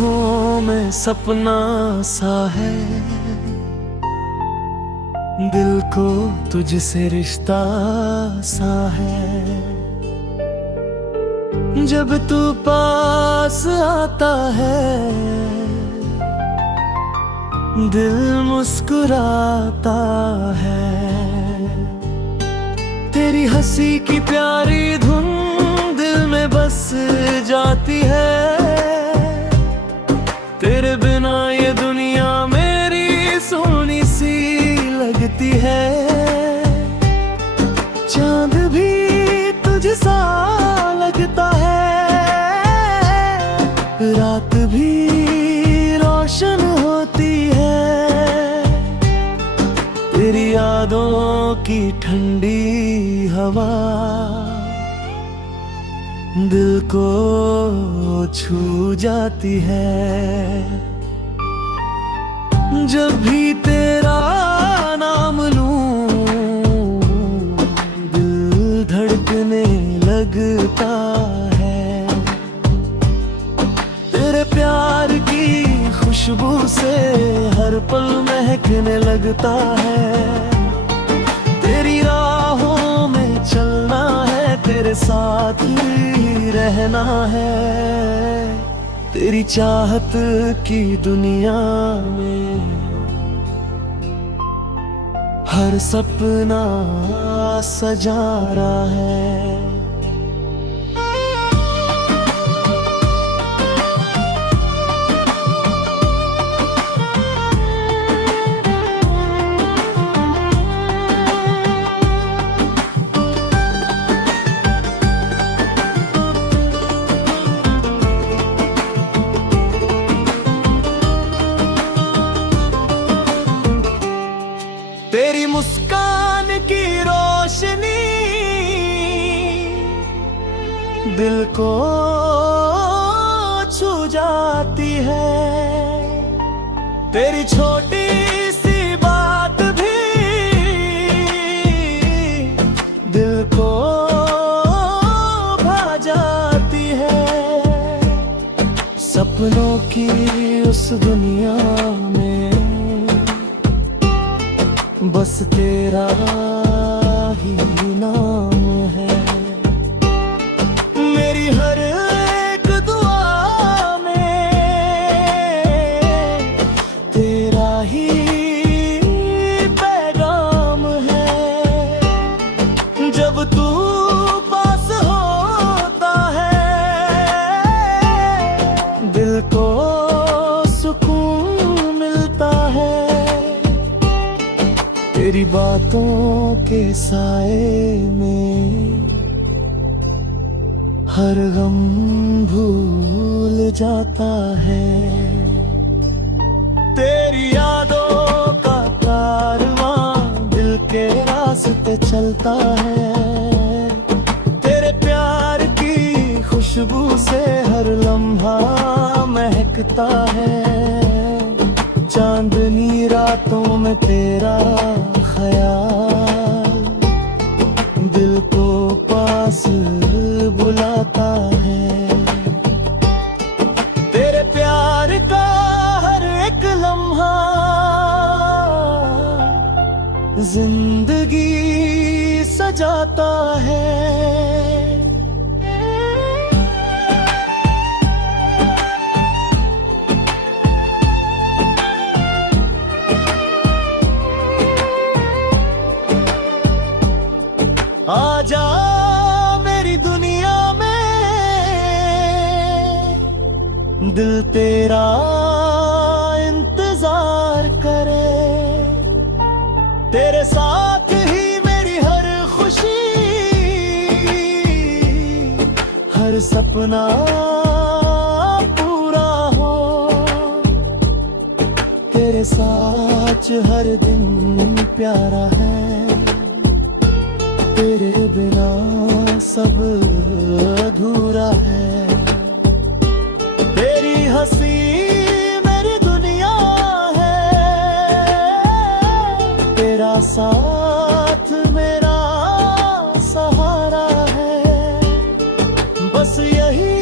आँखों में सपना सा है, दिल को तुझसे रिश्ता सा है। जब तू पास आता है दिल मुस्कुराता है। तेरी हंसी की प्यारी धुन दिल में बस जाती है। तेरे बिना ये दुनिया मेरी सोनी सी लगती है। चांद भी तुझसा लगता है, रात भी रोशन होती है। तेरी यादों की ठंडी हवा दिल को छू जाती है। जब भी तेरा नाम लूं दिल धड़कने लगता है। तेरे प्यार की खुशबू से हर पल महकने लगता है। तेरी राहों में चलना है, तेरे साथ ही रहना है। तेरी चाहत की दुनिया में हर सपना सजा रहा है। तेरी मुस्कान की रोशनी दिल को छू जाती है। तेरी छोटी सी बात भी दिल को भा जाती है। सपनों की उस दुनिया में बस तेरा ही नाम है। मेरी हर एक दुआ में तेरा ही पैगाम है। जब तू पास होता है दिल को सुकून मिलता है। तेरी बातों के साए में हर गम भूल जाता है। तेरी यादों का कारवां दिल के रास्ते चलता है। तेरे प्यार की खुशबू से हर लम्हा महकता है। चांदनी रातों में तेरा ख्याल दिल को पास बुलाता है। तेरे प्यार का हर एक लम्हा जिंदगी सजाता है। आजा मेरी दुनिया में दिल तेरा इंतजार करे। तेरे साथ ही मेरी हर खुशी हर सपना पूरा हो। तेरे साथ हर दिन प्यारा है। तेरे बिना सब अधूरा है। तेरी हंसी मेरी दुनिया है। तेरा साथ मेरा सहारा है। बस यही